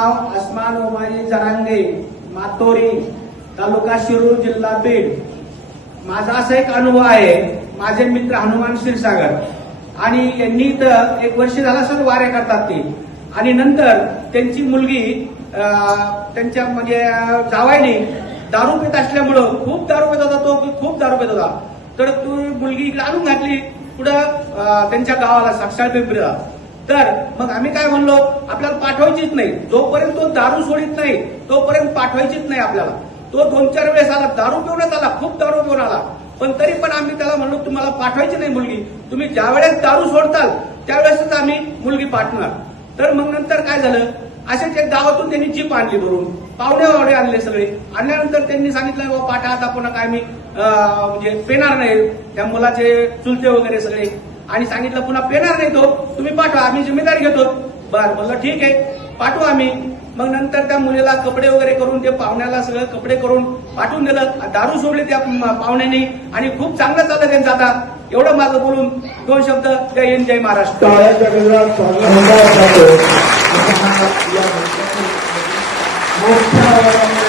नाव अस्मान ओमाजी जरांगे मातोरी तालुका शिरूर जिल्हा बीड. माझा असा एक अनुभव आहे. माझे मित्र हनुमान क्षीरसागर. आणि यांनी इथं एक वर्ष झाला सर वाऱ्या करतात ते. आणि नंतर त्यांची मुलगी त्यांच्या म्हणजे जावायने दारू पित असल्यामुळं खूप दारू पित होता तो खूप दारू पित होता. तर तू मुलगी इकडे आणून घातली. पुढं त्यांच्या गावाला साक्षात पिंपरीला. तर मग आम्ही काय म्हणलो? आपल्याला पाठवायचीच नाही. जोपर्यंत तो दारू सोडित नाही तोपर्यंत पाठवायचीच नाही आपल्याला. तो दोन चार वेळेस आला दारू पिऊनच आला खूप दारू पिऊन आला. पण तरी पण आम्ही त्याला म्हणलो तुम्हाला पाठवायची नाही मुलगी. तुम्ही ज्या वेळेस दारू सोडताल त्यावेळेसच आम्ही मुलगी पाठवणार तर मग नंतर काय झालं? असेच एक गावातून त्यांनी जीप आणली भरून. पाहुणे वावडे आणले सगळे. आणल्यानंतर त्यांनी सांगितलं बाबा पाठा आता पुन्हा काय मी म्हणजे पेणार नाही. त्या मुलाचे चुलते वगैरे सगळे. आणि सांगितलं पुन्हा पेणार नाही तो. तुम्ही पाठवा आम्ही जिम्मेदारी घेतो. बर म्हणलं ठीक आहे पाठवू आम्ही. मग नंतर त्या मुलीला कपडे वगैरे करून ते पाहुण्याला सगळं कपडे करून पाठवून दिलं. दारू सोडली त्या पाहुण्याने. आणि खूप चांगलं चाललं त्यांचं आता. एवढं माझं बोलून दोन शब्द जय हिंद जय महाराष्ट्र. मोठ्या